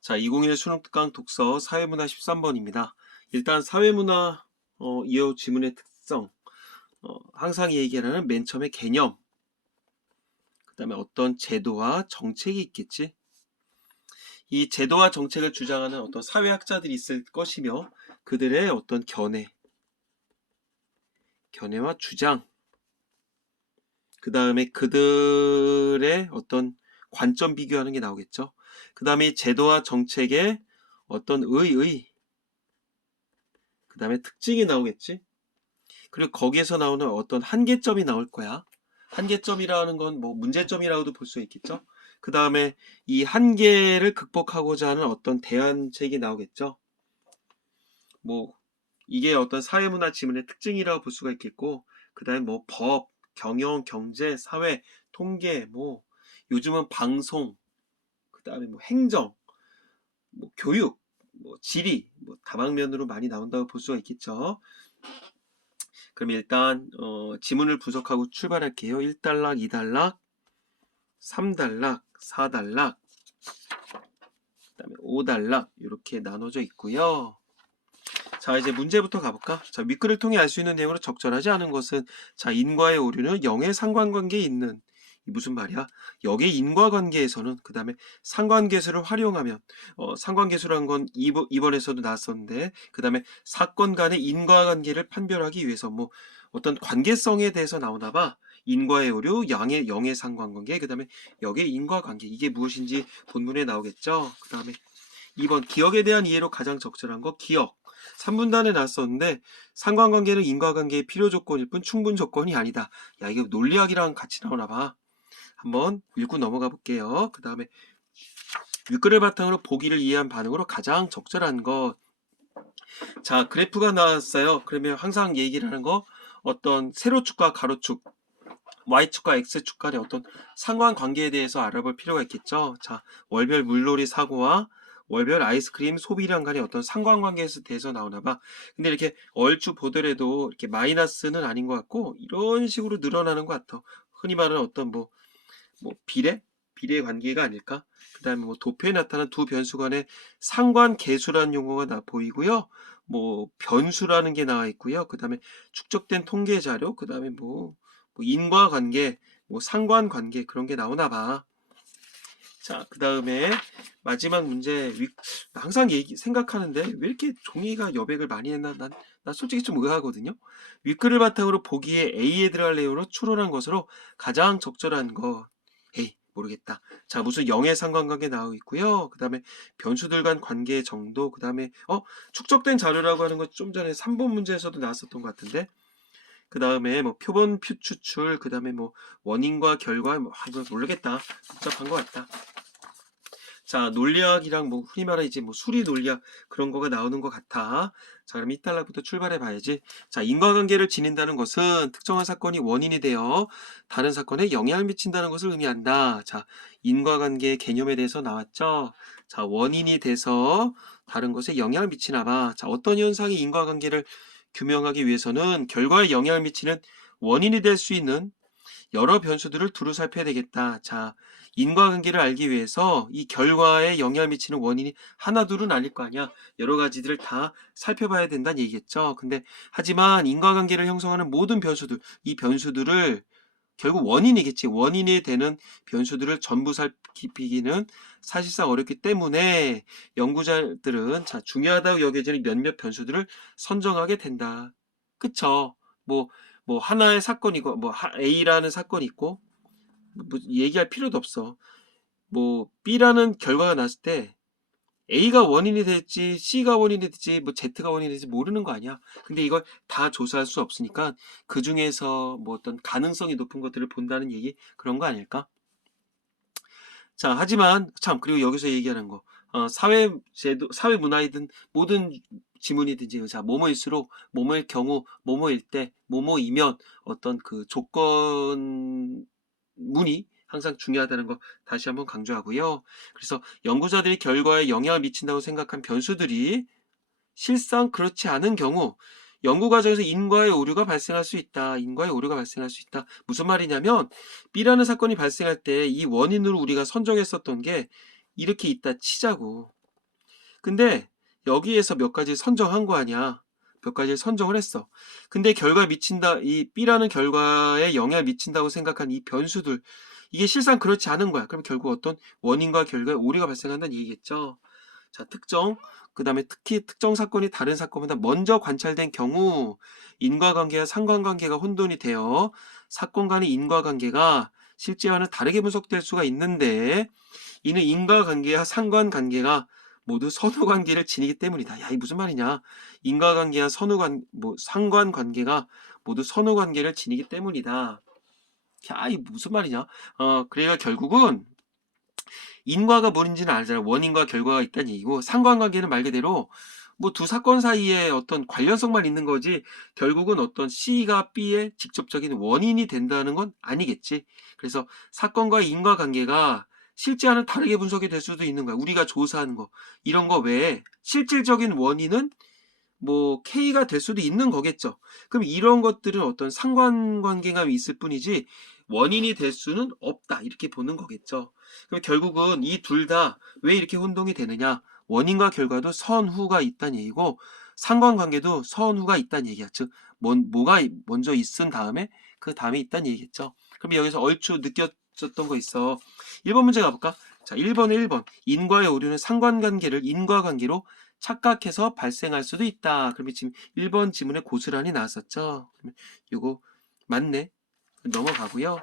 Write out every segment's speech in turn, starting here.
자, 2021 수능특강 독서 사회문화 13번입니다. 일단 사회문화 이어 지문의 특성, 항상 얘기하는 맨 처음에 개념, 그 다음에 어떤 제도와 정책이 있겠지. 이 제도와 정책을 주장하는 어떤 사회학자들이 있을 것이며 그들의 어떤 견해와 주장, 그 다음에 그들의 어떤 관점 비교하는 게 나오겠죠. 그 다음에 제도와 정책의 어떤 그 다음에 특징이 나오겠지. 그리고 거기에서 나오는 어떤 한계점이 나올 거야. 한계점이라는 건 뭐 문제점이라고도 볼 수 있겠죠. 그 다음에 이 한계를 극복하고자 하는 어떤 대안책이 나오겠죠. 뭐 이게 어떤 사회문화 지문의 특징이라고 볼 수가 있겠고, 그 다음에 뭐 법, 경영, 경제, 사회, 통계, 뭐 요즘은 방송, 그 다음에 뭐 행정, 뭐 교육, 뭐 지리, 뭐 다방면으로 많이 나온다고 볼 수가 있겠죠. 그럼 일단 지문을 분석하고 출발할게요. 1단락, 2단락, 3단락, 4단락, 그다음에 5단락 이렇게 나눠져 있고요. 자, 이제 문제부터 가볼까? 자, 윗글을 통해 알 수 있는 내용으로 적절하지 않은 것은, 자, 인과의 오류는 영의 상관관계에 있는, 이 무슨 말이야? 역의 인과관계에서는, 그 다음에 상관계수를 활용하면, 상관계수란 건 이번에서도 나왔었는데, 그 다음에 사건 간의 인과관계를 판별하기 위해서 뭐 어떤 관계성에 대해서 나오나 봐. 인과의 오류, 영의 상관관계, 그 다음에 역의 인과관계, 이게 무엇인지 본문에 나오겠죠? 그 다음에 2번 기억에 대한 이해로 가장 적절한 거 기억. 3분단에 나왔었는데 상관관계는 인과관계의 필요 조건일 뿐 충분 조건이 아니다. 야, 이게 논리학이랑 같이 나오나 봐. 한번 읽고 넘어가 볼게요. 그 다음에 윗글을 바탕으로 보기를 이해한 반응으로 가장 적절한 것. 자, 그래프가 나왔어요. 그러면 항상 얘기를 하는 거 어떤 세로축과 가로축, Y축과 X축 간의 어떤 상관관계에 대해서 알아볼 필요가 있겠죠. 자, 월별 물놀이 사고와 월별 아이스크림 소비량 간의 어떤 상관관계에 대해서 나오나 봐. 근데 이렇게 얼추 보더라도 이렇게 마이너스는 아닌 것 같고 이런 식으로 늘어나는 것 같아. 흔히 말하는 어떤 뭐 비례 관계가 아닐까? 그 다음에 뭐 도표에 나타난 두 변수 간의 상관계수라는 용어가 보이고요. 뭐 변수라는 게 나와 있고요. 그 다음에 축적된 통계 자료, 그 다음에 뭐 인과관계, 뭐 상관관계 그런 게 나오나 봐. 자, 그 다음에 마지막 문제. 항상 생각하는데 왜 이렇게 종이가 여백을 많이 했나? 난 솔직히 좀 의아하거든요. 윗글을 바탕으로 보기에 A에 들어갈 내용으로 추론한 것으로 가장 적절한 거. 에이, 모르겠다. 자, 무슨 영의 상관관계 나오고 있고요. 그 다음에 변수들 간 관계 정도, 그 다음에 축적된 자료라고 하는 거 좀 전에 3번 문제에서도 나왔었던 것 같은데, 그 다음에 뭐 표본 추출, 그 다음에 뭐 원인과 결과, 이거 모르겠다. 복잡한 것 같다. 자, 논리학이랑 뭐 흔히 말하지 뭐 수리 논리학 그런 거가 나오는 것 같아. 자, 그럼 이달락부터 출발해 봐야지. 자, 인과관계를 지닌다는 것은 특정한 사건이 원인이 되어 다른 사건에 영향을 미친다는 것을 의미한다. 자, 인과관계의 개념에 대해서 나왔죠. 자, 원인이 돼서 다른 것에 영향을 미치나 봐. 자, 어떤 현상이 인과관계를 규명하기 위해서는 결과에 영향을 미치는 원인이 될 수 있는 여러 변수들을 두루 살펴야 되겠다. 자, 인과관계를 알기 위해서 이 결과에 영향을 미치는 원인이 하나둘은 아닐 거 아니야. 여러 가지들을 다 살펴봐야 된다는 얘기겠죠. 근데 하지만 인과관계를 형성하는 모든 변수들, 이 변수들을 결국 원인이겠지. 원인이 되는 변수들을 전부 살피기는 사실상 어렵기 때문에 연구자들은 자, 중요하다고 여겨지는 몇몇 변수들을 선정하게 된다. 그쵸? 뭐 하나의 사건이고 뭐 A라는 사건이 있고 뭐 얘기할 필요도 없어. 뭐 B라는 결과가 났을 때 A가 원인이 될지 C가 원인이 될지 뭐 Z가 원인이 될지 모르는 거 아니야. 근데 이걸 다 조사할 수 없으니까 그 중에서 뭐 어떤 가능성이 높은 것들을 본다는 얘기 그런 거 아닐까? 자, 하지만 참 그리고 여기서 얘기하는 거 사회 제도 사회 문화이든 모든 지문이든지 자 뭐뭐일수록 뭐뭐일 경우 뭐뭐일 때 뭐뭐이면 어떤 그 조건문이 항상 중요하다는 거 다시 한번 강조하고요. 그래서 연구자들이 결과에 영향을 미친다고 생각한 변수들이 실상 그렇지 않은 경우 연구 과정에서 인과의 오류가 발생할 수 있다. 인과의 오류가 발생할 수 있다. 무슨 말이냐면 B라는 사건이 발생할 때 이 원인으로 우리가 선정했었던 게 이렇게 있다 치자고. 근데 여기에서 몇 가지 선정한 거 아니야. 몇 가지 선정을 했어. 근데 결과 미친다, 이 B라는 결과에 영향을 미친다고 생각한 이 변수들, 이게 실상 그렇지 않은 거야. 그럼 결국 어떤 원인과 결과에 오류가 발생한다는 얘기겠죠. 자, 특정. 그 다음에 특히 특정 사건이 다른 사건보다 먼저 관찰된 경우 인과관계와 상관관계가 혼돈이 되어 사건 간의 인과관계가 실제와는 다르게 분석될 수가 있는데 이는 인과관계와 상관관계가 모두 선후관계를 지니기 때문이다. 야, 이 무슨 말이냐? 인과관계와 상관관계가 모두 선후관계를 지니기 때문이다. 야, 이 무슨 말이냐? 그래가 결국은 인과가 뭔지는 알잖아. 원인과 결과가 있다는 얘기고 상관관계는 말 그대로 뭐 두 사건 사이에 어떤 관련성만 있는 거지 결국은 어떤 C가 B의 직접적인 원인이 된다는 건 아니겠지. 그래서 사건과 인과관계가 실제와는 다르게 분석이 될 수도 있는 거야. 우리가 조사하는 거 이런 거 외에 실질적인 원인은 뭐 K가 될 수도 있는 거겠죠. 그럼 이런 것들은 어떤 상관관계가 있을 뿐이지 원인이 될 수는 없다. 이렇게 보는 거겠죠. 그럼 결국은 이 둘 다 왜 이렇게 혼동이 되느냐? 원인과 결과도 선후가 있다는 얘기고 상관관계도 선후가 있다는 얘기야. 즉 뭐가 먼저 있은 다음에 그 다음에 있다는 얘기겠죠. 그럼 여기서 얼추 느껴졌던 거 있어. 1번 문제 가볼까? 자, 1번에 1번. 인과의 오류는 상관관계를 인과관계로 착각해서 발생할 수도 있다. 그러면 지금 1번 지문에 고스란히 나왔었죠. 그러면 요거 맞네. 넘어가고요.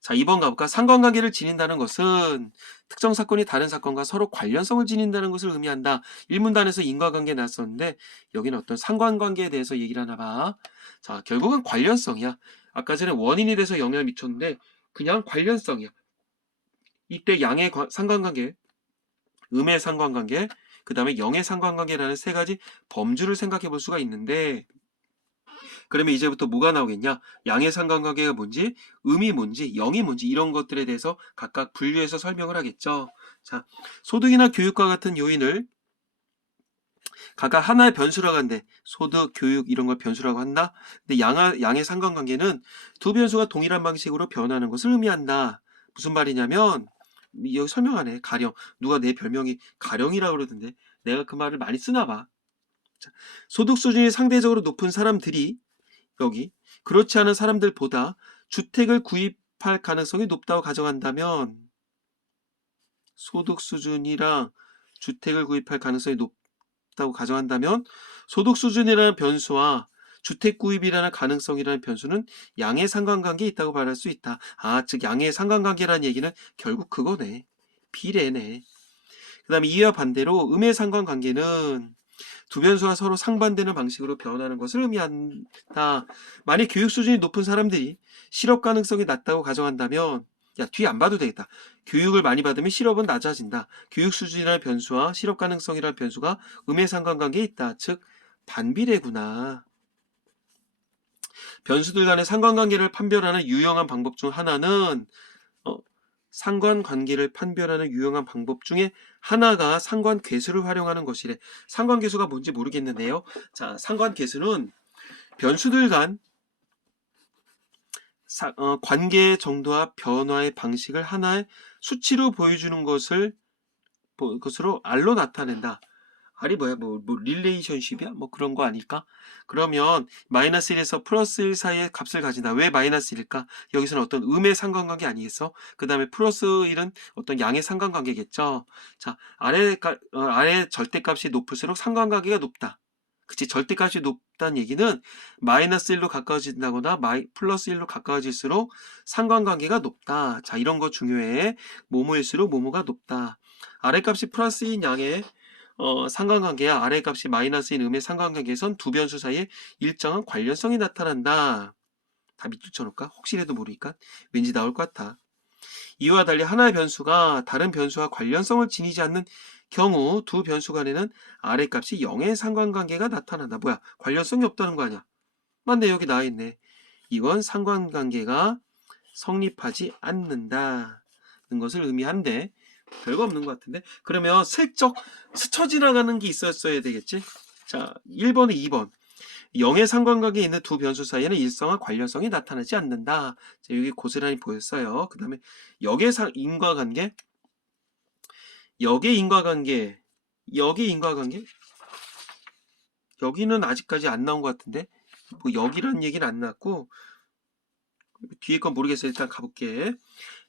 자, 2번 가볼까? 상관관계를 지닌다는 것은 특정 사건이 다른 사건과 서로 관련성을 지닌다는 것을 의미한다. 1문단에서 인과관계 나왔었는데 여기는 어떤 상관관계에 대해서 얘기를 하나 봐. 자, 결국은 관련성이야. 아까 전에 원인이 돼서 영향을 미쳤는데 그냥 관련성이야. 이때 양의 상관관계, 음의 상관관계, 그 다음에 영의 상관관계라는 세 가지 범주를 생각해 볼 수가 있는데 그러면 이제부터 뭐가 나오겠냐? 양의 상관관계가 뭔지, 음이 뭔지, 영이 뭔지 이런 것들에 대해서 각각 분류해서 설명을 하겠죠. 자, 소득이나 교육과 같은 요인을 각각 하나의 변수라고 하는데 소득, 교육 이런 걸 변수라고 한다. 근데 양의 상관관계는 두 변수가 동일한 방식으로 변하는 것을 의미한다. 무슨 말이냐면 여기 설명하네. 가령. 누가 내 별명이 가령이라고 그러던데 내가 그 말을 많이 쓰나 봐. 자, 소득 수준이 상대적으로 높은 사람들이 여기 그렇지 않은 사람들보다 주택을 구입할 가능성이 높다고 가정한다면 소득 수준이랑 주택을 구입할 가능성이 높다고 가정한다면 소득 수준이라는 변수와 주택 구입이라는 가능성이라는 변수는 양의 상관관계에 있다고 말할 수 있다. 아, 즉 양의 상관관계라는 얘기는 결국 그거네. 비례네. 그 다음에 이와 반대로 음의 상관관계는 두 변수가 서로 상반되는 방식으로 변하는 것을 의미한다. 만약 교육 수준이 높은 사람들이 실업 가능성이 낮다고 가정한다면 야, 뒤 안 봐도 되겠다. 교육을 많이 받으면 실업은 낮아진다. 교육 수준이라는 변수와 실업 가능성이라는 변수가 음의 상관관계에 있다. 즉 반비례구나. 변수들 간의 상관관계를 판별하는 유용한 방법 중 하나는 상관관계를 판별하는 유용한 방법 중에 하나가 상관계수를 활용하는 것이래. 상관계수가 뭔지 모르겠는데요. 자, 상관계수는 변수들 간 관계의 정도와 변화의 방식을 하나의 수치로 보여주는 것으로 R로 나타낸다. R이 뭐야? 뭐 릴레이션십이야? 뭐 그런 거 아닐까? 그러면 마이너스 1에서 플러스 1 사이의 값을 가진다. 왜 마이너스 1일까? 여기서는 어떤 음의 상관관계 아니겠어? 그 다음에 플러스 1은 어떤 양의 상관관계겠죠? 자, 아래 절대값이 높을수록 상관관계가 높다. 그치? 절대값이 높다는 얘기는 마이너스 1로 가까워진다거나 플러스 1로 가까워질수록 상관관계가 높다. 자, 이런 거 중요해. 뭐뭐일수록 뭐뭐가 높다. 아래값이 플러스인 양의 상관관계야 아래값이 마이너스인 음의 상관관계에선 두 변수 사이에 일정한 관련성이 나타난다. 다 밑줄 쳐놓을까? 혹시라도 모르니까 왠지 나올 것 같아. 이와 달리 하나의 변수가 다른 변수와 관련성을 지니지 않는 경우 두 변수 간에는 아래값이 0의 상관관계가 나타난다. 뭐야? 관련성이 없다는 거 아니야? 맞네, 여기 나와있네. 이건 상관관계가 성립하지 않는다는 것을 의미한대. 별거 없는 것 같은데? 그러면 슬쩍 스쳐 지나가는 게 있었어야 되겠지? 자, 1번에 2번. 0의 상관관계에 있는 두 변수 사이에는 일정한 관련성이 나타나지 않는다. 자, 여기 고스란히 보였어요. 그 다음에 역의 인과관계, 역의 인과관계, 여기 인과관계? 여기는 아직까지 안 나온 것 같은데 뭐 여기라는 얘기는 안 나왔고 뒤에 건 모르겠어요. 일단 가볼게.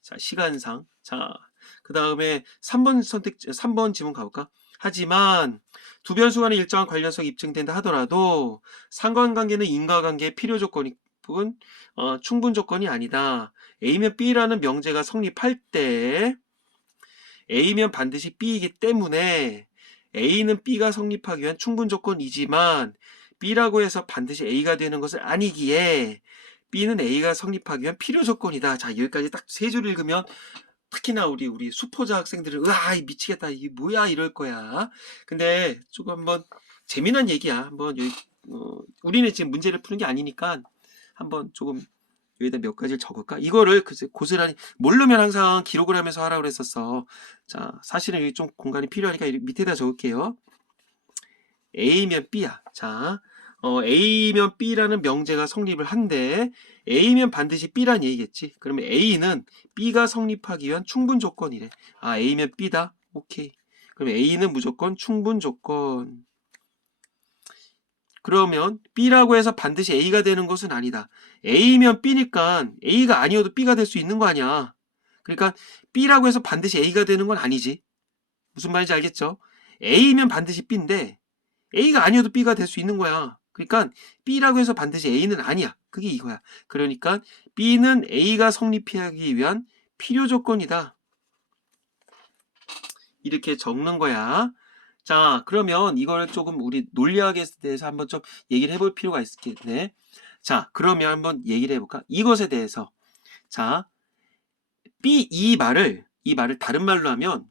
자, 시간상. 자, 그 다음에 3번 지문 가볼까? 하지만 두 변수 간의 일정한 관련성이 입증된다 하더라도 상관관계는 인과관계의 필요 조건이 충분 조건이 아니다. A면 B라는 명제가 성립할 때 A면 반드시 B이기 때문에 A는 B가 성립하기 위한 충분 조건이지만 B라고 해서 반드시 A가 되는 것은 아니기에 B는 A가 성립하기 위한 필요 조건이다. 자, 여기까지 딱 세 줄 읽으면 특히나 우리 수포자 학생들은 으아 미치겠다 이게 뭐야 이럴 거야. 근데 조금 한번 재미난 얘기야. 한번 여기 우리는 지금 문제를 푸는 게 아니니까 한번 조금 여기다 몇 가지를 적을까? 이거를 고스란히 모르면 항상 기록을 하면서 하라고 그랬었어. 자, 사실은 여기 좀 공간이 필요하니까 밑에다 적을게요. A면 B야. 자, A면 B라는 명제가 성립을 한데 A면 반드시 B란 얘기겠지. 그러면 A는 B가 성립하기 위한 충분 조건이래. 아, A면 B다. 오케이. 그럼 A는 무조건 충분 조건. 그러면 B라고 해서 반드시 A가 되는 것은 아니다. A면 B니까 A가 아니어도 B가 될 수 있는 거 아니야. 그러니까 B라고 해서 반드시 A가 되는 건 아니지. 무슨 말인지 알겠죠? A면 반드시 B인데 A가 아니어도 B가 될 수 있는 거야. 그러니까 B라고 해서 반드시 A는 아니야. 그게 이거야. 그러니까 B는 A가 성립하기 위한 필요 조건이다. 이렇게 적는 거야. 자, 그러면 이걸 조금 우리 논리학에 대해서 한번 좀 얘기를 해볼 필요가 있겠네. 자, 그러면 한번 얘기를 해볼까? 이것에 대해서. 자, 이 말을 다른 말로 하면,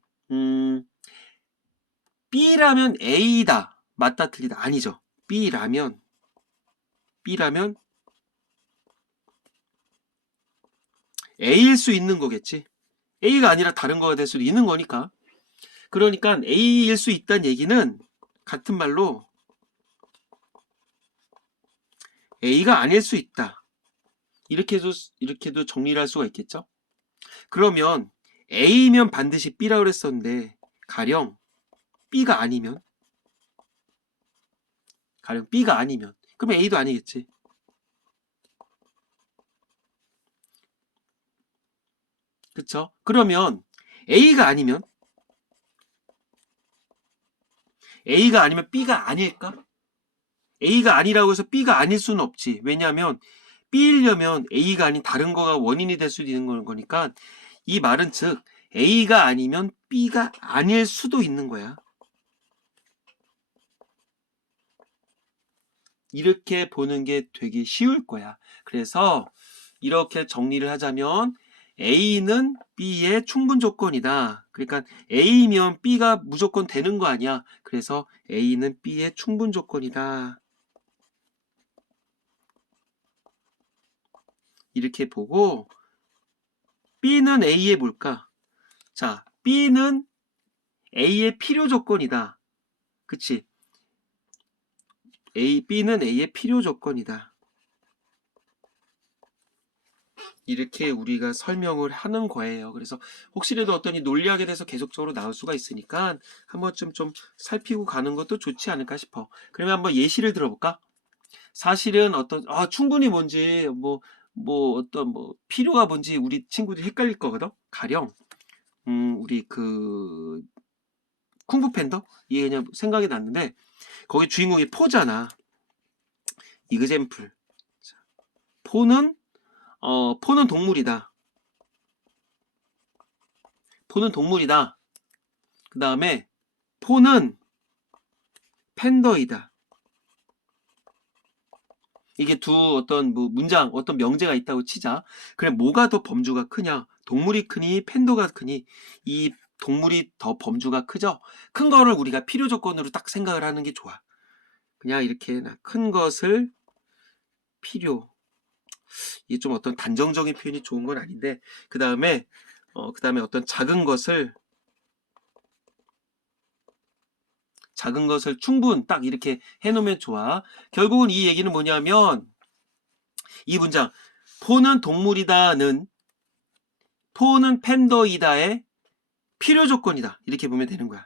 B라면 A다. 맞다, 틀리다. 아니죠. B라면 A일 수 있는 거겠지. A가 아니라 다른 거가 될 수도 있는 거니까. 그러니까 A일 수 있다는 얘기는 같은 말로 A가 아닐 수 있다. 이렇게도 정리를 할 수가 있겠죠. 그러면 A면 반드시 B라고 그랬었는데 가령 B가 아니면 그럼 A도 아니겠지. 그쵸? 그러면 A가 아니면 B가 아닐까? A가 아니라고 해서 B가 아닐 수는 없지. 왜냐하면 B이려면 A가 아닌 다른 거가 원인이 될 수도 있는 거니까 이 말은 즉 A가 아니면 B가 아닐 수도 있는 거야. 이렇게 보는 게 되게 쉬울 거야. 그래서 이렇게 정리를 하자면 A는 B의 충분 조건이다. 그러니까 A면 B가 무조건 되는 거 아니야. 그래서 A는 B의 충분 조건이다. 이렇게 보고 B는 A의 뭘까? 자, B는 A의 필요 조건이다. 그치? B는 A의 필요 조건이다. 이렇게 우리가 설명을 하는 거예요. 그래서 혹시라도 어떤 이 논리학에 대해서 계속적으로 나올 수가 있으니까 한 번쯤 좀 살피고 가는 것도 좋지 않을까 싶어. 그러면 한번 예시를 들어볼까? 사실은 충분히 뭔지 어떤 필요가 뭔지 우리 친구들이 헷갈릴 거거든. 가령 우리 그 쿵푸 팬더 이게 그냥 생각이 났는데 거기 주인공이 포잖아. 이그젬플. 포는 동물이다. 포는 동물이다. 그 다음에 포는 팬더이다. 이게 두 어떤 문장, 어떤 명제가 있다고 치자. 그래, 뭐가 더 범주가 크냐? 동물이 크니, 팬더가 크니? 이 동물이 더 범주가 크죠? 큰 거를 우리가 필요 조건으로 딱 생각을 하는 게 좋아. 그냥 이렇게 큰 것을 필요. 이게 좀 어떤 단정적인 표현이 좋은 건 아닌데, 그 다음에 어떤 작은 것을 충분 딱 이렇게 해놓으면 좋아. 결국은 이 얘기는 뭐냐면 이 문장 포는 동물이다는 포는 팬더이다의 필요 조건이다. 이렇게 보면 되는 거야.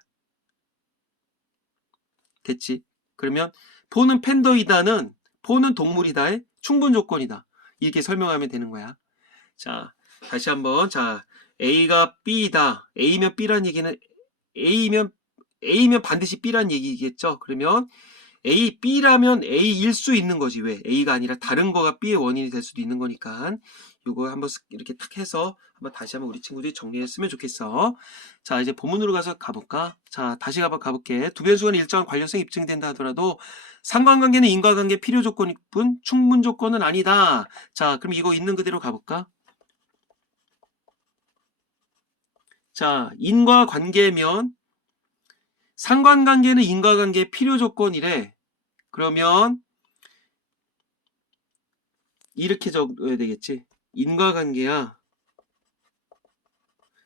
됐지? 그러면 포는 팬더이다는 포는 동물이다의 충분 조건이다. 이렇게 설명하면 되는 거야. 자, 다시 한번. 자, A가 B이다. A면 B란 얘기는 A면 반드시 B란 얘기겠죠? 그러면 A, B라면 A일 수 있는 거지. 왜? A가 아니라 다른 거가 B의 원인이 될 수도 있는 거니까. 요거 한번 이렇게 탁 해서 한번 다시 한번 우리 친구들이 정리했으면 좋겠어. 자, 이제 본문으로 가볼까? 자, 다시 가볼게. 두 변수 간의 일정한 관련성이 입증된다 하더라도 상관관계는 인과관계 필요 조건일 뿐 충분 조건은 아니다. 자, 그럼 이거 있는 그대로 가볼까? 자, 인과관계면 상관관계는 인과관계의 필요 조건이래. 그러면 이렇게 적어야 되겠지. 인과관계야.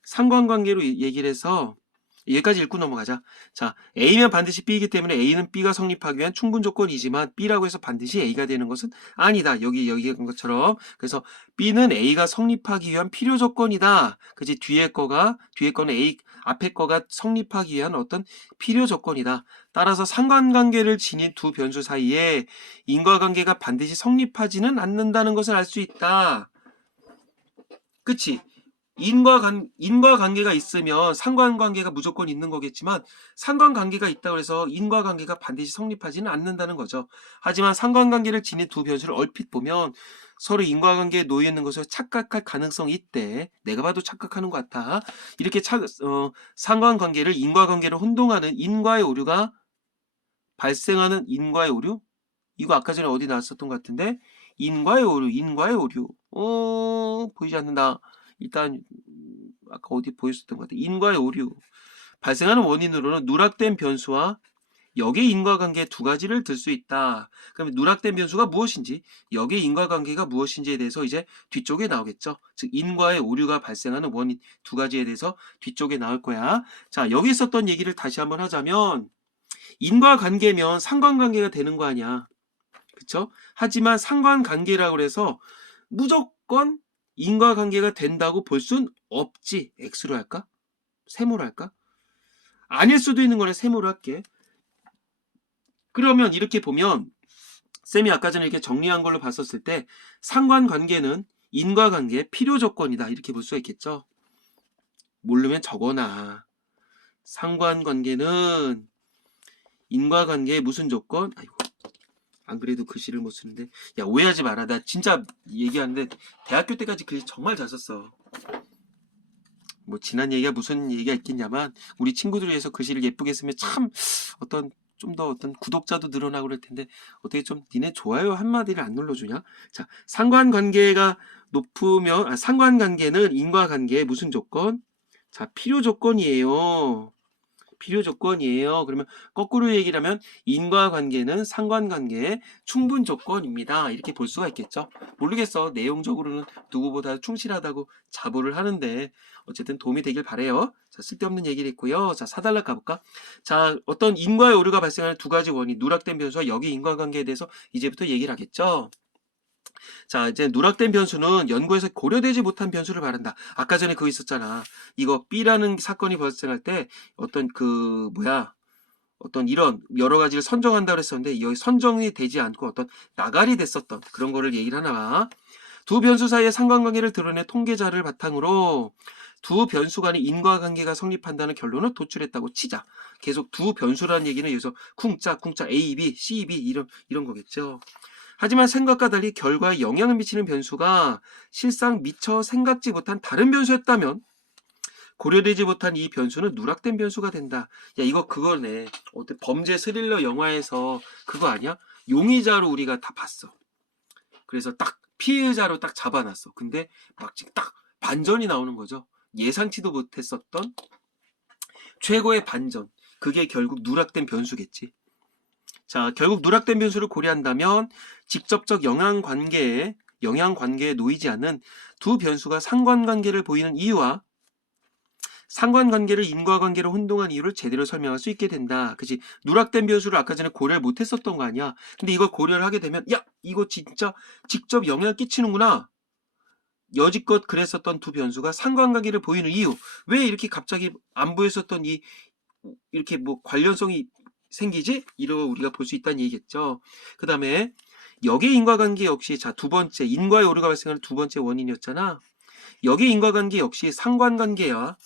상관관계로 얘기를 해서 여기까지 읽고 넘어가자. 자, A면 반드시 B이기 때문에 A는 B가 성립하기 위한 충분 조건이지만 B라고 해서 반드시 A가 되는 것은 아니다. 여기 한 것처럼. 그래서 B는 A가 성립하기 위한 필요 조건이다. 그치? 뒤에 거는 A, 앞에 거가 성립하기 위한 어떤 필요 조건이다. 따라서 상관관계를 지닌 두 변수 사이에 인과관계가 반드시 성립하지는 않는다는 것을 알 수 있다. 그치? 인과관계가 있으면 상관관계가 무조건 있는 거겠지만 상관관계가 있다고 해서 인과관계가 반드시 성립하지는 않는다는 거죠. 하지만 상관관계를 지닌 두 변수를 얼핏 보면 서로 인과관계에 놓여 있는 것을 착각할 가능성이 있대. 내가 봐도 착각하는 것 같아. 이렇게 상관관계를 인과관계로 혼동하는 인과의 오류가 발생하는 인과의 오류? 이거 아까 전에 어디 나왔었던 것 같은데 인과의 오류. 보이지 않는다. 일단 아까 어디 보였었던 것 같아. 인과의 오류. 발생하는 원인으로는 누락된 변수와 역의 인과관계 두 가지를 들 수 있다. 그러면 누락된 변수가 무엇인지, 역의 인과관계가 무엇인지에 대해서 이제 뒤쪽에 나오겠죠. 즉 인과의 오류가 발생하는 원인 두 가지에 대해서 뒤쪽에 나올 거야. 자, 여기 있었던 얘기를 다시 한번 하자면 인과관계면 상관관계가 되는 거 아니야. 그쵸? 하지만 상관관계라고 해서 무조건 인과관계가 된다고 볼 순 없지. X로 할까? 세모로 할까? 아닐 수도 있는 거라 세모로 할게. 그러면 이렇게 보면 쌤이 아까 전에 이렇게 정리한 걸로 봤었을 때 상관관계는 인과관계의 필요 조건이다. 이렇게 볼 수가 있겠죠. 모르면 적어놔. 상관관계는 인과관계의 무슨 조건? 아이고, 안 그래도 글씨를 못 쓰는데. 야, 오해하지 마라. 나 진짜 얘기하는데 대학교 때까지 글씨 정말 잘 썼어. 뭐 지난 얘기가 무슨 얘기가 있겠냐만 우리 친구들 위해서 글씨를 예쁘게 쓰면 참 어떤 좀 더 어떤 구독자도 늘어나고 그럴 텐데 어떻게 좀 니네 좋아요 한마디를 안 눌러주냐? 자, 상관관계가 높으면 상관관계는 인과관계의 무슨 조건? 자, 필요 조건이에요. 필요 조건이에요. 그러면 거꾸로 얘기를 하면 인과관계는 상관관계의 충분 조건입니다. 이렇게 볼 수가 있겠죠. 모르겠어. 내용적으로는 누구보다 충실하다고 자부를 하는데 어쨌든 도움이 되길 바래요. 자, 쓸데없는 얘기를 했고요. 자, 4단락 가볼까? 자, 어떤 인과의 오류가 발생하는 두 가지 원인, 누락된 변수와 역의 인과관계에 대해서 이제부터 얘기를 하겠죠. 자, 이제 누락된 변수는 연구에서 고려되지 못한 변수를 말한다. 아까 전에 그거 있었잖아. 이거 B라는 사건이 발생할 때 어떤 어떤 이런 여러 가지를 선정한다고 했었는데 여기 선정이 되지 않고 어떤 나갈이 됐었던 그런 거를 얘기를 하나 봐. 두 변수 사이의 상관관계를 드러낸 통계자를 바탕으로 두 변수 간의 인과관계가 성립한다는 결론을 도출했다고 치자. 계속 두 변수라는 얘기는 여기서 쿵짜 A, B, C, B 이런 거겠죠. 하지만 생각과 달리 결과에 영향을 미치는 변수가 실상 미처 생각지 못한 다른 변수였다면 고려되지 못한 이 변수는 누락된 변수가 된다. 야, 이거 그거네. 어때 범죄 스릴러 영화에서 그거 아니야? 용의자로 우리가 다 봤어. 그래서 딱 피해자로 딱 잡아놨어. 근데 막 지금 딱 반전이 나오는 거죠. 예상치도 못했었던 최고의 반전. 그게 결국 누락된 변수겠지. 자, 결국 누락된 변수를 고려한다면 직접적 영향관계에 놓이지 않는 두 변수가 상관관계를 보이는 이유와 상관관계를 인과관계로 혼동한 이유를 제대로 설명할 수 있게 된다. 그치? 누락된 변수를 아까 전에 고려를 못했었던 거 아니야? 근데 이걸 고려를 하게 되면 야, 이거 진짜 직접 영향을 끼치는구나. 여지껏 그랬었던 두 변수가 상관관계를 보이는 이유. 왜 이렇게 갑자기 안 보였었던 이렇게 뭐 관련성이 생기지? 이러 우리가 볼 수 있다는 얘기겠죠. 그 다음에 역의 인과관계 역시 자, 두 번째 인과의 오류가 발생하는 두 번째 원인이었잖아. 역의 인과관계 역시 상관관계야.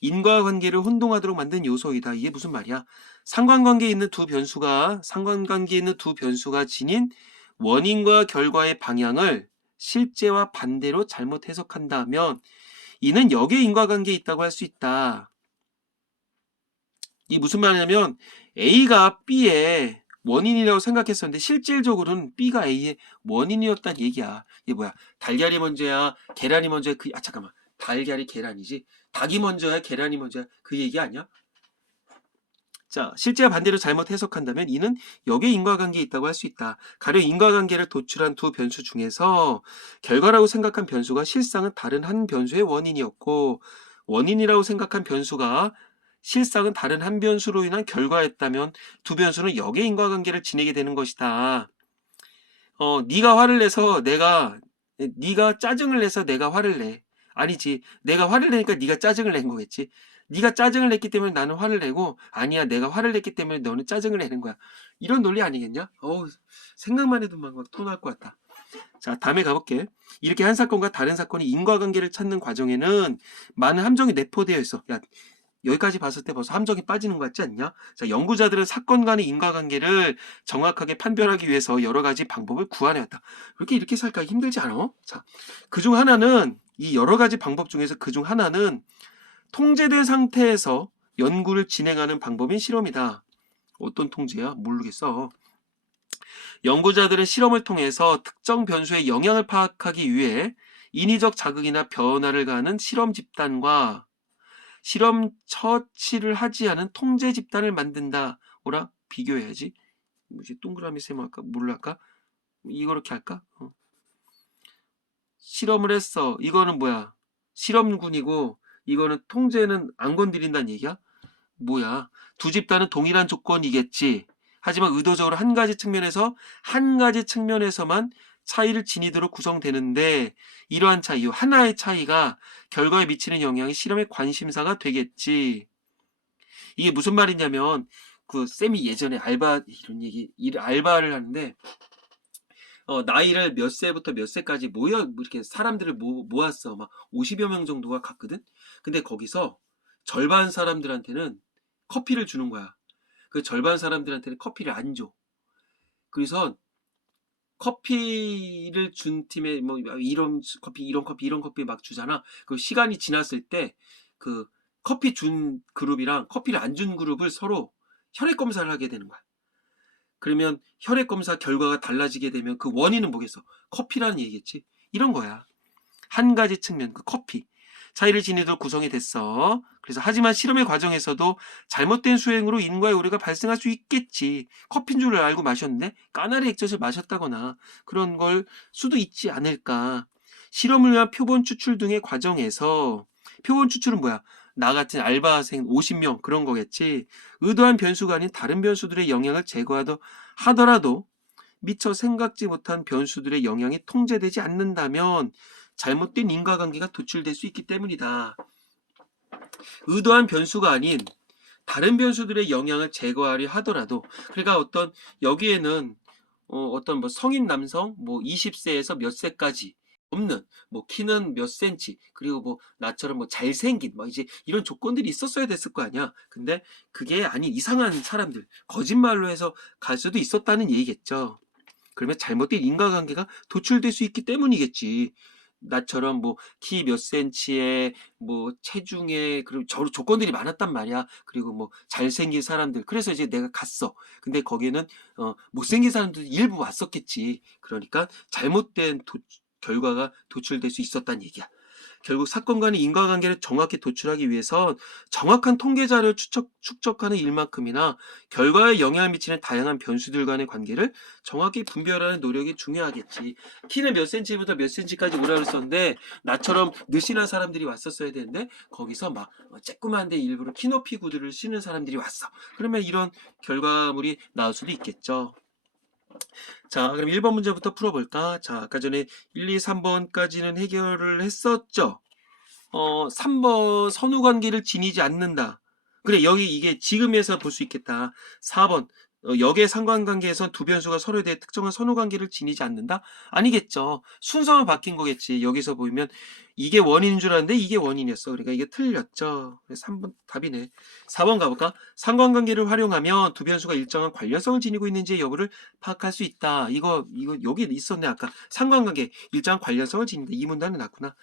인과관계를 혼동하도록 만든 요소이다. 이게 무슨 말이야? 상관관계에 있는 두 변수가 지닌 원인과 결과의 방향을 실제와 반대로 잘못 해석한다면 이는 역의 인과관계에 있다고 할 수 있다. 이게 무슨 말이냐면 A가 B의 원인이라고 생각했었는데 실질적으로는 B가 A의 원인이었단 얘기야. 이게 뭐야? 달걀이 먼저야? 계란이 먼저야? 잠깐만. 달걀이 계란이지. 닭이 먼저야? 계란이 먼저야? 그 얘기 아니야? 자, 실제와 반대로 잘못 해석한다면 이는 역의 인과관계에 있다고 할 수 있다. 가령 인과관계를 도출한 두 변수 중에서 결과라고 생각한 변수가 실상은 다른 한 변수의 원인이었고 원인이라고 생각한 변수가 실상은 다른 한 변수로 인한 결과였다면 두 변수는 역의 인과관계를 지니게 되는 것이다. 네가 화를 내서 네가 짜증을 내서 내가 화를 내. 아니지. 내가 화를 내니까 네가 짜증을 낸 거겠지. 네가 짜증을 냈기 때문에 나는 화를 내고 아니야 내가 화를 냈기 때문에 너는 짜증을 내는 거야. 이런 논리 아니겠냐? 생각만 해도 막 토 날 것 같다. 자, 다음에 가볼게. 이렇게 한 사건과 다른 사건이 인과관계를 찾는 과정에는 많은 함정이 내포되어 있어. 야, 여기까지 봤을 때 벌써 함정이 빠지는 것 같지 않냐? 자, 연구자들은 사건 간의 인과관계를 정확하게 판별하기 위해서 여러 가지 방법을 구하내왔다. 이렇게 살까 힘들지 않아? 자, 그중 하나는 이 여러 가지 방법 중에서 그중 하나는 통제된 상태에서 연구를 진행하는 방법인 실험이다. 어떤 통제야? 모르겠어. 연구자들은 실험을 통해서 특정 변수의 영향을 파악하기 위해 인위적 자극이나 변화를 가하는 실험 집단과 실험 처치를 하지 않은 통제 집단을 만든다. 뭐라? 비교해야지. 뭐지? 동그라미 세모 할까? 뭘로 할까? 이렇게 할까? 실험을 했어. 이거는 뭐야? 실험군이고 이거는 통제는 안 건드린다는 얘기야? 뭐야? 두 집단은 동일한 조건이겠지. 하지만 의도적으로 한 가지 측면에서만 차이를 지니도록 구성되는데 이러한 차이, 하나의 차이가 결과에 미치는 영향이 실험의 관심사가 되겠지. 이게 무슨 말이냐면 쌤이 예전에 알바를 하는데 나이를 몇 세부터 몇 세까지 이렇게 사람들을 모았어. 막 50여 명 정도가 갔거든. 근데 거기서 절반 사람들한테는 커피를 주는 거야. 그 절반 사람들한테는 커피를 안 줘. 그래서 커피를 준 팀에 뭐 이런 커피 막 주잖아. 그 시간이 지났을 때 그 커피 준 그룹이랑 커피를 안 준 그룹을 서로 혈액 검사를 하게 되는 거야. 그러면 혈액 검사 결과가 달라지게 되면 그 원인은 뭐겠어? 커피라는 얘기겠지. 이런 거야. 한 가지 측면, 그 커피. 차이를 지니도록 구성이 됐어. 그래서 하지만 실험의 과정에서도 잘못된 수행으로 인과의 오류가 발생할 수 있겠지. 커피인 줄 알고 마셨는데 까나리 액젓을 마셨다거나 그런 걸 수도 있지 않을까. 실험을 위한 표본 추출 등의 과정에서 표본 추출은 뭐야? 나 같은 알바생 50명 그런 거겠지. 의도한 변수가 아닌 다른 변수들의 영향을 하더라도 미처 생각지 못한 변수들의 영향이 통제되지 않는다면 잘못된 인과관계가 도출될 수 있기 때문이다. 의도한 변수가 아닌 다른 변수들의 영향을 제거하려 하더라도 그러니까 여기에는 어떤 뭐 성인 남성 뭐 20세에서 몇 세까지 없는 뭐 키는 몇 센치 그리고 뭐 나처럼 뭐 잘생긴 뭐 이제 이런 조건들이 있었어야 됐을 거 아니야. 근데 그게 아닌 이상한 사람들 거짓말로 해서 갈 수도 있었다는 얘기겠죠. 그러면 잘못된 인과관계가 도출될 수 있기 때문이겠지. 나처럼 뭐 키 몇 센치에 뭐 체중에 그리고 조건들이 많았단 말이야. 그리고 뭐 잘생긴 사람들. 그래서 이제 내가 갔어. 근데 거기에는 못생긴 사람들도 일부 왔었겠지. 그러니까 잘못된 결과가 도출될 수 있었다는 얘기야. 결국 사건 간의 인과관계를 정확히 도출하기 위해선 정확한 통계 자료를 축적하는 일만큼이나 결과에 영향을 미치는 다양한 변수들 간의 관계를 정확히 분별하는 노력이 중요하겠지. 키는 몇 센치부터 몇 센치까지 오라 그랬었는데 나처럼 느씬한 사람들이 왔었어야 되는데 거기서 막 쬐끄만데 일부러 키높이 구두를 신는 사람들이 왔어. 그러면 이런 결과물이 나올 수도 있겠죠. 자, 그럼 1번 문제부터 풀어볼까? 자, 아까 전에 1, 2, 3번까지는 해결을 했었죠. 3번 선후관계를 지니지 않는다. 그래, 여기 이게 지금에서 볼 수 있겠다. 4번. 역의 상관관계에선 두 변수가 서로에 대해 특정한 선호관계를 지니지 않는다? 아니겠죠. 순서만 바뀐 거겠지. 여기서 보면 이게 원인인 줄 알았는데 이게 원인이었어. 그러니까 이게 틀렸죠. 그래서 3번 답이네. 4번 가볼까? 상관관계를 활용하면 두 변수가 일정한 관련성을 지니고 있는지 여부를 파악할 수 있다. 이거 여기 있었네. 아까 상관관계 일정한 관련성을 지닌다. 이 문단은 났구나.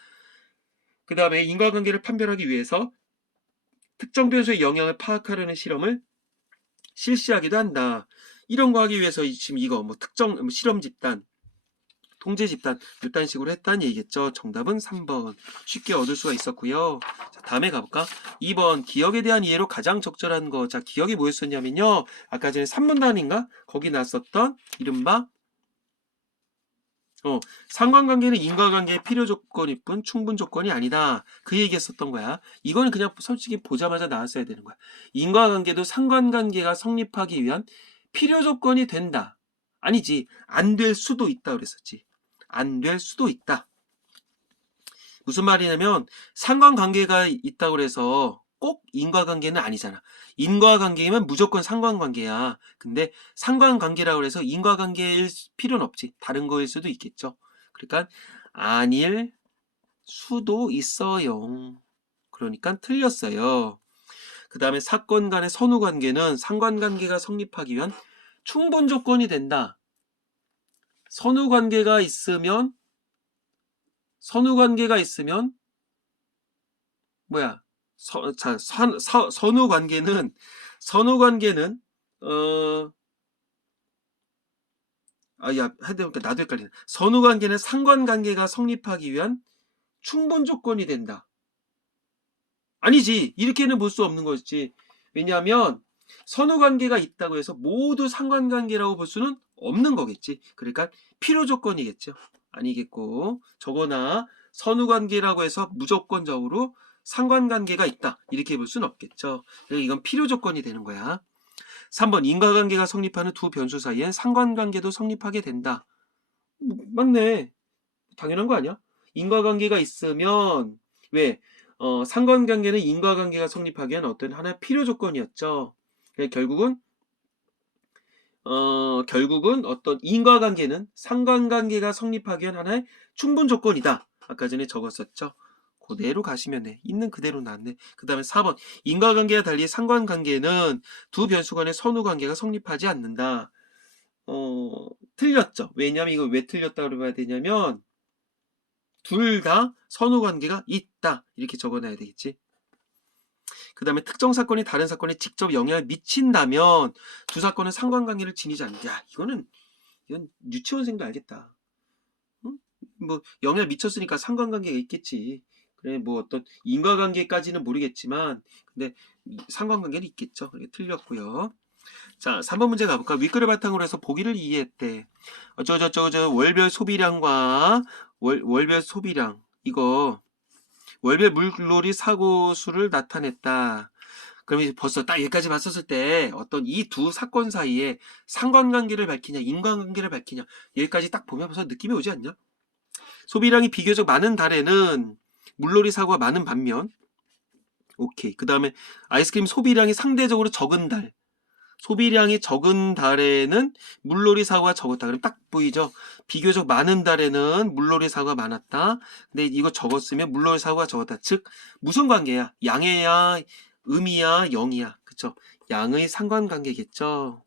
그 다음에 인과관계를 판별하기 위해서 특정 변수의 영향을 파악하려는 실험을 실시하기도 한다. 이런 거 하기 위해서 지금 이거 뭐 특정 실험 집단, 통제 집단 이딴 식으로 했다는 얘기겠죠. 정답은 3번. 쉽게 얻을 수가 있었고요. 자, 다음에 가볼까? 2번 기억에 대한 이해로 가장 적절한 거. 자, 기억이 뭐였었냐면요. 아까 전에 3문단인가? 거기 났었던 이른바 상관관계는 인과관계의 필요 조건일 뿐 충분 조건이 아니다. 그 얘기했었던 거야. 이거는 그냥 솔직히 보자마자 나왔어야 되는 거야. 인과관계도 상관관계가 성립하기 위한 필요 조건이 된다. 아니지. 안 될 수도 있다 그랬었지. 안 될 수도 있다. 무슨 말이냐면 상관관계가 있다고 그래서 꼭 인과관계는 아니잖아. 인과관계이면 무조건 상관관계야. 근데 상관관계라고 해서 인과관계일 필요는 없지. 다른 거일 수도 있겠죠. 그러니까 아닐 수도 있어요. 그러니까 틀렸어요. 그 다음에 사건 간의 선후관계는 상관관계가 성립하기 위한 충분 조건이 된다. 선후관계가 있으면 뭐야? 선후관계는 하여튼 나도 헷갈리네. 선후관계는 상관관계가 성립하기 위한 충분 조건이 된다. 아니지. 이렇게는 볼 수 없는 것이지. 왜냐하면 선후관계가 있다고 해서 모두 상관관계라고 볼 수는 없는 거겠지. 그러니까 필요 조건이겠죠. 아니겠고 저거나 선후관계라고 해서 무조건적으로 상관관계가 있다. 이렇게 볼 수는 없겠죠. 그러니까 이건 필요 조건이 되는 거야. 3번 인과관계가 성립하는 두 변수 사이엔 상관관계도 성립하게 된다. 맞네. 당연한 거 아니야? 인과관계가 있으면 왜? 상관관계는 인과관계가 성립하기 위한 어떤 하나의 필요 조건이었죠. 결국은 어떤 인과관계는 상관관계가 성립하기 위한 하나의 충분 조건이다. 아까 전에 적었었죠. 그대로 가시면 돼. 있는 그대로 나왔네. 그 다음에 4번. 인과관계와 달리 상관관계는 두 변수 간의 선후관계가 성립하지 않는다. 틀렸죠. 왜냐면 이거 왜 틀렸다고 봐야 되냐면 둘 다 선후관계가 있다. 이렇게 적어놔야 되겠지. 그 다음에 특정 사건이 다른 사건에 직접 영향을 미친다면 두 사건은 상관관계를 지니지 않는다. 야, 이건 유치원생도 알겠다. 응? 뭐 영향을 미쳤으니까 상관관계가 있겠지. 그래 뭐 어떤 인과관계까지는 모르겠지만 근데 상관관계는 있겠죠. 이게 틀렸고요. 자, 3번 문제 가볼까? 윗글을 바탕으로 해서 보기를 이해했대. 어쩌저쩌저 월별 소비량과 월별 소비량 이거 월별 물놀이 사고 수를 나타냈다. 그럼 이제 벌써 딱 여기까지 봤었을 때 어떤 이 두 사건 사이에 상관관계를 밝히냐 인과관계를 밝히냐 여기까지 딱 보면 벌써 느낌이 오지 않냐? 소비량이 비교적 많은 달에는 물놀이 사고가 많은 반면 오케이. 그 다음에 아이스크림 소비량이 상대적으로 적은 달 소비량이 적은 달에는 물놀이 사고가 적었다. 그럼 딱 보이죠? 비교적 많은 달에는 물놀이 사고가 많았다. 근데 이거 적었으면 물놀이 사고가 적었다. 즉 무슨 관계야? 양이야, 음이야, 영이야. 그쵸? 양의 상관관계겠죠.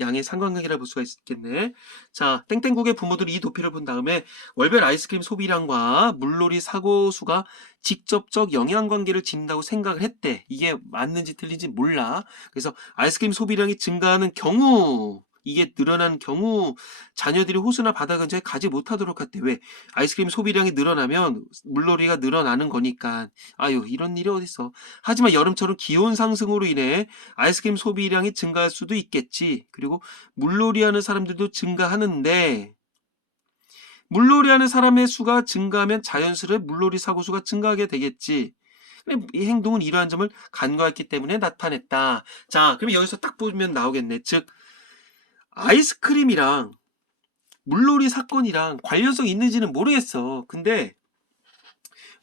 양의 상관관계라 볼 수가 있겠네. 자, 땡땡국의 부모들이 이 도표를 본 다음에 월별 아이스크림 소비량과 물놀이 사고 수가 직접적 영향관계를 짓는다고 생각을 했대. 이게 맞는지 틀린지 몰라. 그래서 아이스크림 소비량이 증가하는 경우 이게 늘어난 경우 자녀들이 호수나 바다 근처에 가지 못하도록 했대. 왜? 아이스크림 소비량이 늘어나면 물놀이가 늘어나는 거니까. 아유 이런 일이 어딨어. 하지만 여름처럼 기온 상승으로 인해 아이스크림 소비량이 증가할 수도 있겠지. 그리고 물놀이 하는 사람들도 증가하는데 물놀이 하는 사람의 수가 증가하면 자연스레 물놀이 사고 수가 증가하게 되겠지. 이 행동은 이러한 점을 간과했기 때문에 나타냈다. 자, 그럼 여기서 딱 보면 나오겠네. 즉 아이스크림이랑 물놀이 사건이랑 관련성이 있는지는 모르겠어. 근데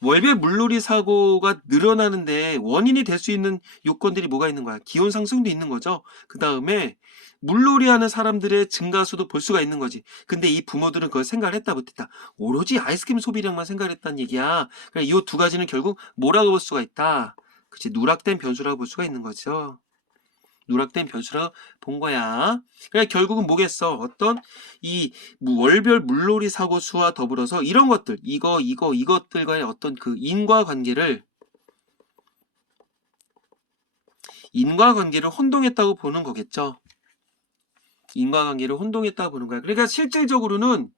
월별 물놀이 사고가 늘어나는데 원인이 될 수 있는 요건들이 뭐가 있는 거야? 기온 상승도 있는 거죠. 그 다음에 물놀이 하는 사람들의 증가수도 볼 수가 있는 거지. 근데 이 부모들은 그걸 생각을 했다 못했다. 오로지 아이스크림 소비량만 생각을 했다는 얘기야. 그러니까 이 두 가지는 결국 뭐라고 볼 수가 있다. 그치, 누락된 변수라고 볼 수가 있는 거죠. 누락된 변수라고 본 거야. 그러니까 결국은 뭐겠어? 어떤 이 월별 물놀이 사고 수와 더불어서 이런 것들, 이것들과의 어떤 그 인과관계를 혼동했다고 보는 거겠죠. 인과관계를 혼동했다고 보는 거야. 그러니까 실질적으로는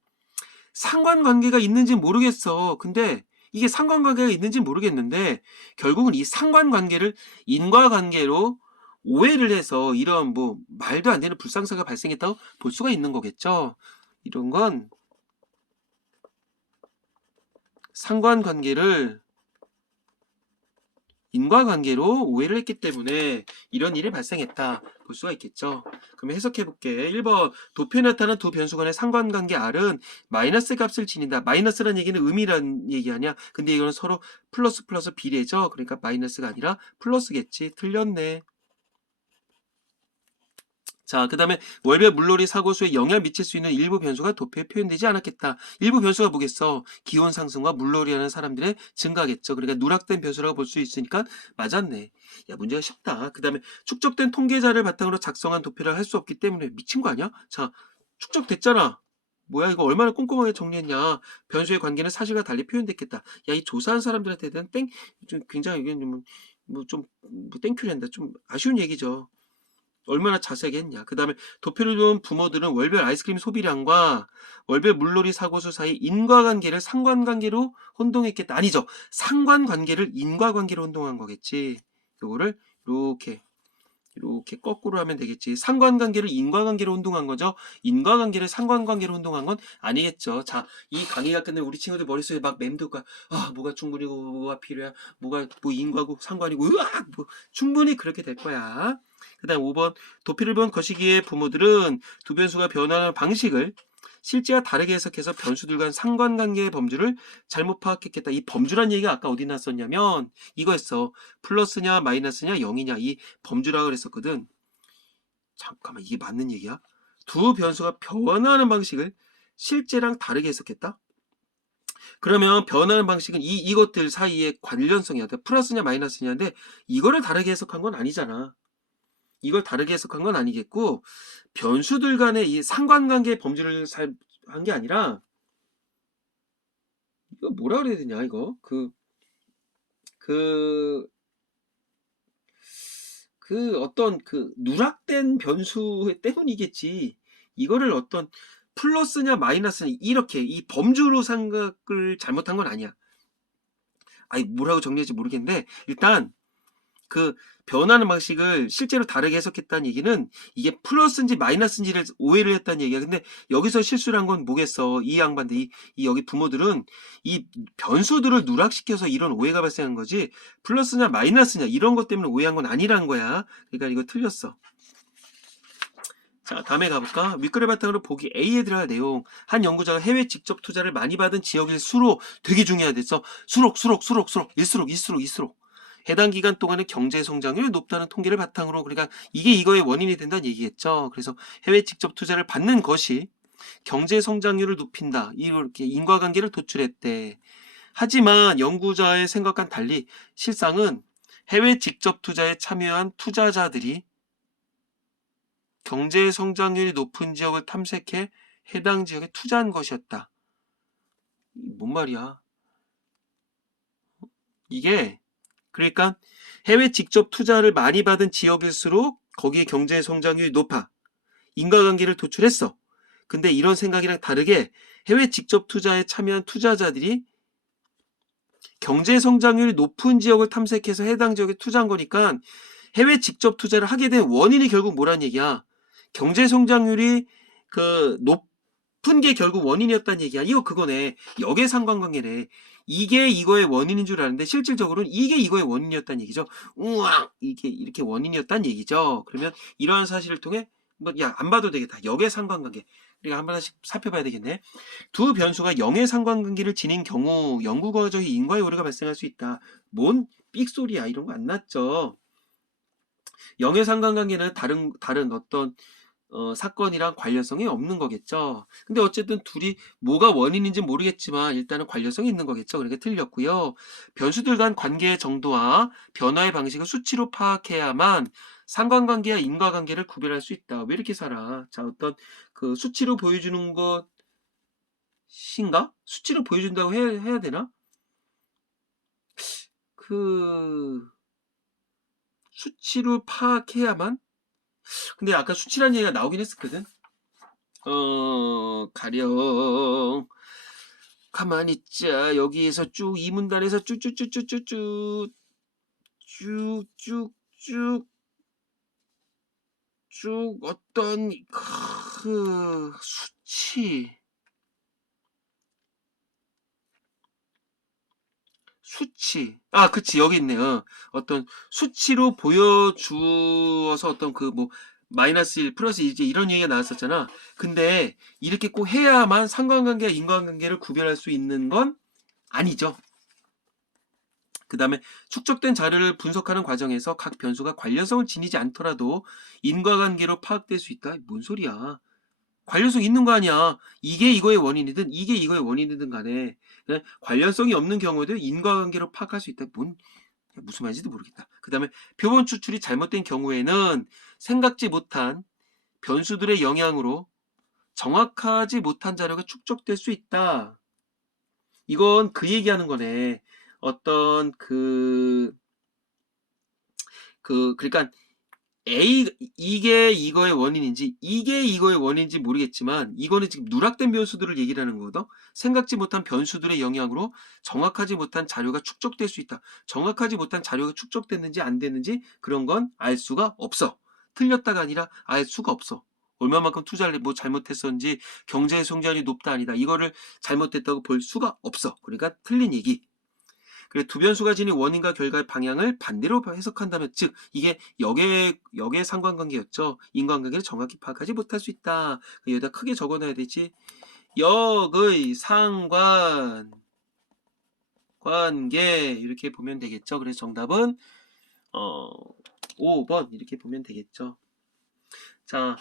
상관관계가 있는지 모르겠어. 근데 이게 상관관계가 있는지 모르겠는데 결국은 이 상관관계를 인과관계로 오해를 해서 이런 뭐 말도 안 되는 불상사가 발생했다고 볼 수가 있는 거겠죠. 이런 건 상관관계를 인과관계로 오해를 했기 때문에 이런 일이 발생했다 볼 수가 있겠죠. 그럼 해석해 볼게. 1번 도표에 나타난 두 변수 간의 상관관계 R은 마이너스 값을 지닌다. 마이너스란 얘기는 의미란 얘기 아니야. 근데 이거는 서로 플러스 플러스 비례죠. 그러니까 마이너스가 아니라 플러스겠지. 틀렸네. 자, 그 다음에 월별 물놀이 사고수에 영향을 미칠 수 있는 일부 변수가 도표에 표현되지 않았겠다. 일부 변수가 뭐겠어? 기온 상승과 물놀이 하는 사람들의 증가겠죠. 그러니까 누락된 변수라고 볼 수 있으니까 맞았네. 야, 문제가 쉽다. 그 다음에 축적된 통계자를 바탕으로 작성한 도표를 할 수 없기 때문에 미친 거 아니야? 자, 축적됐잖아. 뭐야, 이거 얼마나 꼼꼼하게 정리했냐. 변수의 관계는 사실과 달리 표현됐겠다. 야, 이 조사한 사람들한테는 좀 굉장히 이게 땡큐랜다. 좀 아쉬운 얘기죠. 얼마나 자세하게 했냐. 그 다음에 도표를 본 부모들은 월별 아이스크림 소비량과 월별 물놀이 사고수 사이 인과관계를 상관관계로 혼동했겠다. 아니죠. 상관관계를 인과관계로 혼동한 거겠지. 요거를 이렇게 거꾸로 하면 되겠지. 상관관계를 인과관계로 혼동한 거죠. 인과관계를 상관관계로 혼동한 건 아니겠죠. 자, 이 강의가 끝나면 우리 친구들 머릿속에 막 맴돌까. 아, 뭐가 충분이고 뭐가 필요해. 뭐가 뭐 인과고 상관이고 으악! 뭐 충분히 그렇게 될 거야. 그 다음 5번 도피를 본 거시기의 부모들은 두 변수가 변화하는 방식을 실제와 다르게 해석해서 변수들 간 상관관계의 범주를 잘못 파악했겠다. 이 범주란 얘기가 아까 어디 났었냐면 이거였어. 플러스냐 마이너스냐 0이냐 이 범주라고 그랬었거든. 잠깐만, 이게 맞는 얘기야? 두 변수가 변화하는 방식을 실제랑 다르게 해석했다? 그러면 변하는 방식은 이것들 사이의 관련성이야. 플러스냐 마이너스냐인데 이거를 다르게 해석한 건 아니잖아. 이걸 다르게 해석한 건 아니겠고, 변수들 간의 이 상관관계의 범주를 한 게 아니라, 이거 뭐라 그래야 되냐, 이거? 그, 어떤 누락된 변수 때문이겠지. 이거를 어떤 플러스냐 마이너스냐, 이렇게 이 범주로 생각을 잘못한 건 아니야. 아니, 뭐라고 정리할지 모르겠는데, 일단, 변하는 방식을 실제로 다르게 해석했다는 얘기는 이게 플러스인지 마이너스인지를 오해를 했다는 얘기야. 근데 여기서 실수를 한 건 뭐겠어? 이 양반들, 여기 부모들은 이 변수들을 누락시켜서 이런 오해가 발생한 거지, 플러스냐 마이너스냐 이런 것 때문에 오해한 건 아니란 거야. 그러니까 이거 틀렸어. 자, 다음에 가볼까? 윗글을 바탕으로 보기 A에 들어갈 내용. 한 연구자가 해외 직접 투자를 많이 받은 지역일수록 되게 중요하댔어. 일수록. 해당 기간 동안의 경제 성장률이 높다는 통계를 바탕으로, 그러니까 이게 이거의 원인이 된다는 얘기겠죠. 그래서 해외 직접 투자를 받는 것이 경제 성장률을 높인다. 이렇게 인과관계를 도출했대. 하지만 연구자의 생각과는 달리 실상은 해외 직접 투자에 참여한 투자자들이 경제 성장률이 높은 지역을 탐색해 해당 지역에 투자한 것이었다. 뭔 말이야? 이게 그러니까 해외 직접 투자를 많이 받은 지역일수록 거기에 경제 성장률이 높아. 인과관계를 도출했어. 근데 이런 생각이랑 다르게 해외 직접 투자에 참여한 투자자들이 경제 성장률이 높은 지역을 탐색해서 해당 지역에 투자한 거니까 해외 직접 투자를 하게 된 원인이 결국 뭐란 얘기야? 경제 성장률이 높은 게 결국 원인이었다는 얘기야. 이거 그거네. 역의 상관관계네. 이게 이거의 원인인 줄 아는데 실질적으로는 이게 이거의 원인이었다는 얘기죠. 우와, 이게 이렇게 원인이었다는 얘기죠. 그러면 이러한 사실을 통해 안 봐도 되겠다. 역의 상관관계. 우리가 한 번씩 살펴봐야 되겠네. 두 변수가 영의 상관관계를 지닌 경우 영구과적인 인과의 오류가 발생할 수 있다. 뭔 삑소리야. 이런 거 안 났죠. 영의 상관관계는 다른 어떤 사건이랑 관련성이 없는 거겠죠. 근데 어쨌든 둘이 뭐가 원인인지 모르겠지만 일단은 관련성이 있는 거겠죠. 그러니까 틀렸고요. 변수들 간 관계의 정도와 변화의 방식을 수치로 파악해야만 상관관계와 인과관계를 구별할 수 있다. 왜 이렇게 살아? 자, 어떤 그 수치로 보여주는 것인가? 수치로 보여준다고 해야 되나? 그 수치로 파악해야만? 근데 아까 수치란 얘기가 나오긴 했었거든. 가령 가만히 있자. 여기에서 쭉 이 문단에서 쭉쭉쭉쭉쭉쭉 쭉쭉쭉 어떤 그 수치. 아, 그치. 여기 있네. 어떤 수치로 보여주어서 어떤 그 뭐 마이너스 1, 플러스 2 이제 이런 얘기가 나왔었잖아. 근데 이렇게 꼭 해야만 상관관계와 인과관계를 구별할 수 있는 건 아니죠. 그 다음에 축적된 자료를 분석하는 과정에서 각 변수가 관련성을 지니지 않더라도 인과관계로 파악될 수 있다. 뭔 소리야. 관련성 있는 거 아니야. 이게 이거의 원인이든 이게 이거의 원인이든 간에 관련성이 없는 경우에도 인과관계로 파악할 수 있다. 무슨 말인지도 모르겠다. 그 다음에 표본 추출이 잘못된 경우에는 생각지 못한 변수들의 영향으로 정확하지 못한 자료가 축적될 수 있다. 이건 그 얘기하는 거네. 어떤 그러니까 이게 이거의 원인인지 이게 이거의 원인인지 모르겠지만 이거는 지금 누락된 변수들을 얘기를 하는 거거든. 생각지 못한 변수들의 영향으로 정확하지 못한 자료가 축적될 수 있다. 정확하지 못한 자료가 축적됐는지 안 됐는지 그런 건 알 수가 없어. 틀렸다가 아니라 알 수가 없어. 얼마만큼 투자를 뭐 잘못했었는지 경제의 성장이 높다 아니다. 이거를 잘못됐다고 볼 수가 없어. 그러니까 틀린 얘기. 그래 두 변수가 지닌 원인과 결과의 방향을 반대로 해석한다면 즉 이게 역의 상관관계였죠. 인과관계를 정확히 파악하지 못할 수 있다. 여기다 크게 적어놔야 되지. 역의 상관관계 이렇게 보면 되겠죠. 그래서 정답은 5번 이렇게 보면 되겠죠. 자,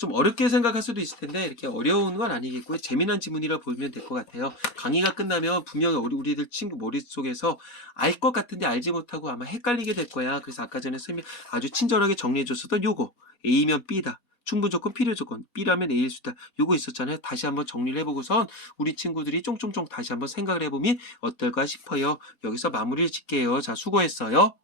좀 어렵게 생각할 수도 있을 텐데 이렇게 어려운 건 아니겠고요. 재미난 지문이라 보면 될 것 같아요. 강의가 끝나면 분명히 우리들 친구 머릿속에서 알 것 같은데 알지 못하고 아마 헷갈리게 될 거야. 그래서 아까 전에 선생님이 아주 친절하게 정리해줬었던 요거 A면 B다. 충분조건, 필요조건, B라면 A일 수 있다. 요거 있었잖아요. 다시 한번 정리를 해보고선 우리 친구들이 쫑쫑쫑 다시 한번 생각을 해보면 어떨까 싶어요. 여기서 마무리를 짓게요. 자, 수고했어요.